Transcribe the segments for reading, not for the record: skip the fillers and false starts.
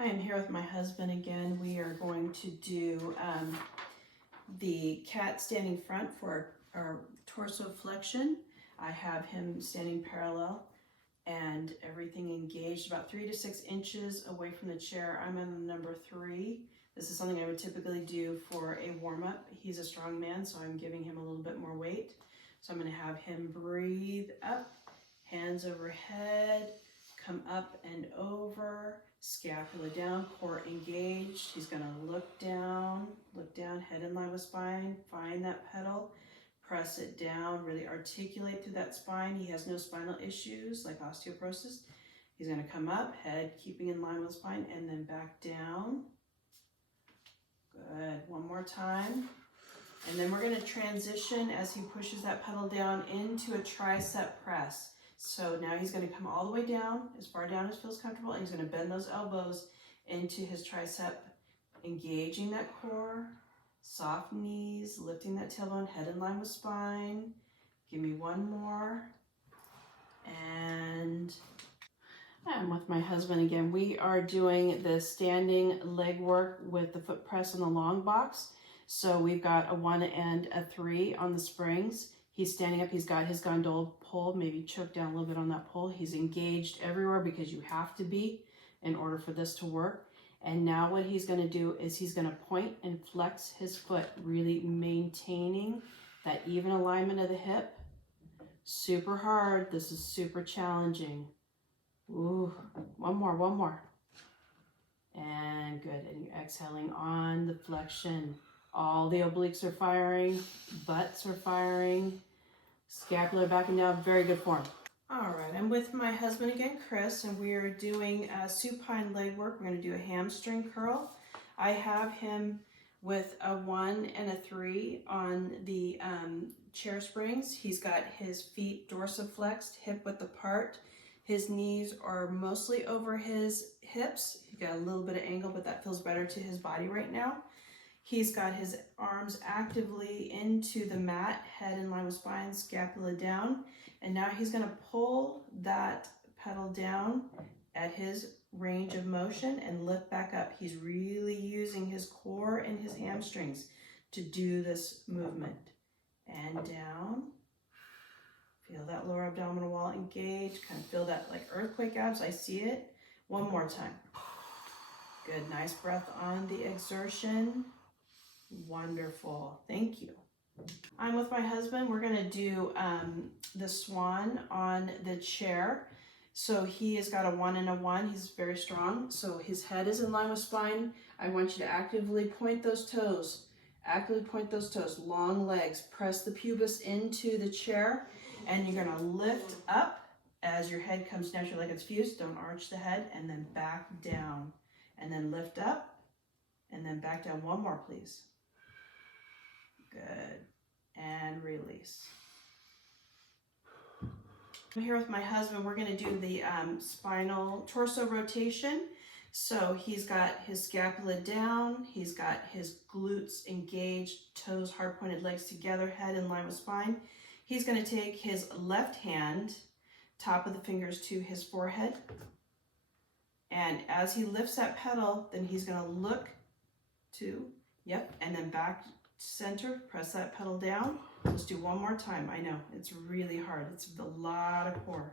I am here with my husband again. We are going to do the cat standing front for our torso flexion. I have him standing parallel and everything engaged about 3 to 6 inches away from the chair. I'm on number 3. This is something I would typically do for a warm-up. He's a strong man, so I'm giving him a little bit more weight. So I'm going to have him breathe up, hands overhead, come up and over, scapula down, core engaged. He's gonna look down, head in line with spine, find that pedal, press it down, really articulate through that spine. He has no spinal issues like osteoporosis. He's gonna come up, head keeping in line with spine, and then back down. Good, one more time. And then we're gonna transition as he pushes that pedal down into a tricep press. So now he's going to come all the way down, as far down as feels comfortable, and he's going to bend those elbows into his tricep, engaging that core, soft knees, lifting that tailbone, head in line with spine. Give me one more. And I'm with my husband again. We are doing the standing leg work with the foot press on the long box. So we've got a 1 and a 3 on the springs. He's standing up, he's got his gondola pole, maybe choke down a little bit on that pole. He's engaged everywhere because you have to be in order for this to work. And now what he's gonna do is he's gonna point and flex his foot, really maintaining that even alignment of the hip. Super hard, this is super challenging. Ooh, one more. And good, and you're exhaling on the flexion. All the obliques are firing, butts are firing. Scapula back and down, very good form. All right, I'm with my husband again, Chris, and we are doing supine leg work. We're gonna do a hamstring curl. I have him with a 1 and a 3 on the chair springs. He's got his feet dorsiflexed, hip width apart. His knees are mostly over his hips. He's got a little bit of angle, but that feels better to his body right now. He's got his arms actively into the mat, head in line with spine, scapula down. And now he's gonna pull that pedal down at his range of motion and lift back up. He's really using his core and his hamstrings to do this movement. And down. Feel that lower abdominal wall engage. Kind of feel that like earthquake abs. I see it. One more time. Good, nice breath on the exertion. Wonderful, thank you. I'm with my husband. We're gonna do the swan on the chair. So he has got a 1 and a 1, he's very strong. So his head is in line with spine. I want you to actively point those toes. Long legs. Press the pubis into the chair and you're gonna lift up as your head comes naturally like it's fused. Don't arch the head, and then back down. And then lift up and then back down. One more, please. Good, and release. I'm here with my husband. We're gonna do the spinal torso rotation. So he's got his scapula down, he's got his glutes engaged, toes hard pointed, legs together, head in line with spine. He's gonna take his left hand, top of the fingers to his forehead. And as he lifts that pedal, then he's gonna look to, and then back center, press that pedal down. Let's do one more time. I know, it's really hard. It's a lot of core.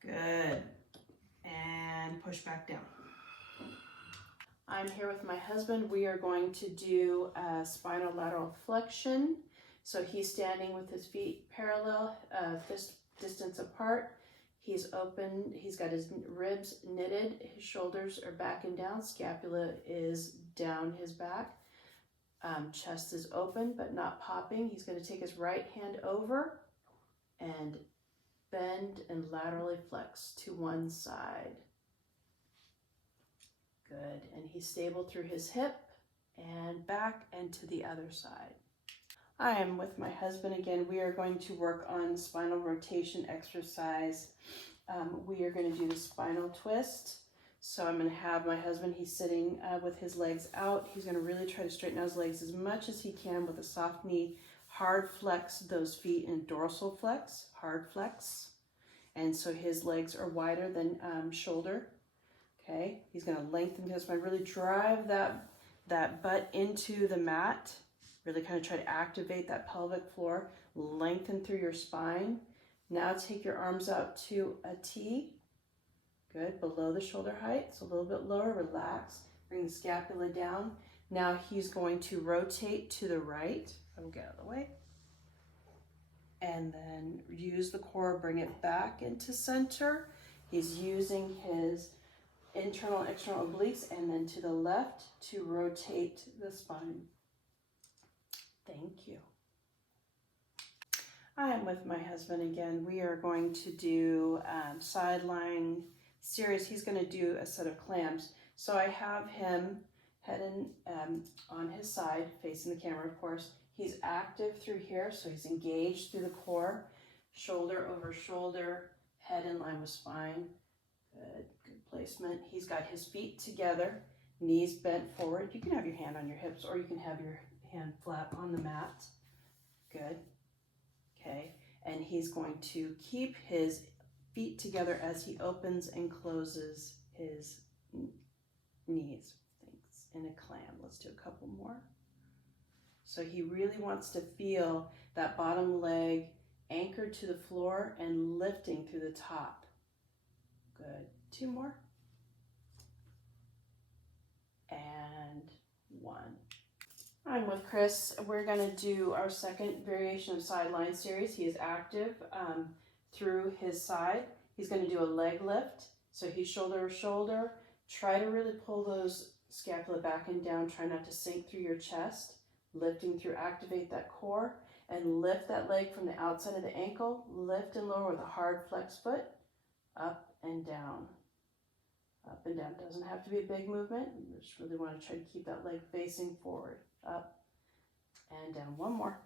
Good. And push back down. I'm here with my husband. We are going to do a spinal lateral flexion. So he's standing with his feet parallel, fist distance apart. He's open, he's got his ribs knitted, his shoulders are back and down, scapula is down his back. Chest is open but not popping. He's going to take his right hand over and bend and laterally flex to one side. Good, and he's stable through his hip and back and to the other side. I am with my husband again. We are going to work on spinal rotation exercise. We are going to do the spinal twist. So I'm going to have my husband, he's sitting with his legs out. He's going to really try to straighten out his legs as much as he can with a soft knee. Hard flex those feet in dorsal flex, hard flex. And so his legs are wider than shoulder. Okay, he's gonna lengthen his spine, really drive that butt into the mat. Really kind of try to activate that pelvic floor, lengthen through your spine. Now take your arms out to a T. Good, below the shoulder height, so a little bit lower, relax. Bring the scapula down. Now he's going to rotate to the right. I'll get out of the way. And then use the core, bring it back into center. He's using his internal and external obliques, and then to the left to rotate the spine. Thank you. I am with my husband again. We are going to do sideline series. He's going to do a set of clams. So I have him head in on his side, facing the camera, of course. He's active through here, so he's engaged through the core, shoulder over shoulder, head in line with spine. Good, good placement. He's got his feet together, knees bent forward. You can have your hand on your hips, or you can have your hand flat on the mat. Good. Okay, and he's going to keep his feet together as he opens and closes his knees. Thanks. In a clam. Let's do a couple more. So he really wants to feel that bottom leg anchored to the floor and lifting through the top. Good. 2 more. And 1. I'm with Chris. We're going to do our second variation of sideline series. He is active through his side. He's going to do a leg lift. So he's shoulder to shoulder. Try to really pull those scapula back and down. Try not to sink through your chest. Lifting through, activate that core, and lift that leg from the outside of the ankle. Lift and lower with a hard flex foot. Up and down. Up and down. Doesn't have to be a big movement. You just really want to try to keep that leg facing forward. Up and down. 1 more.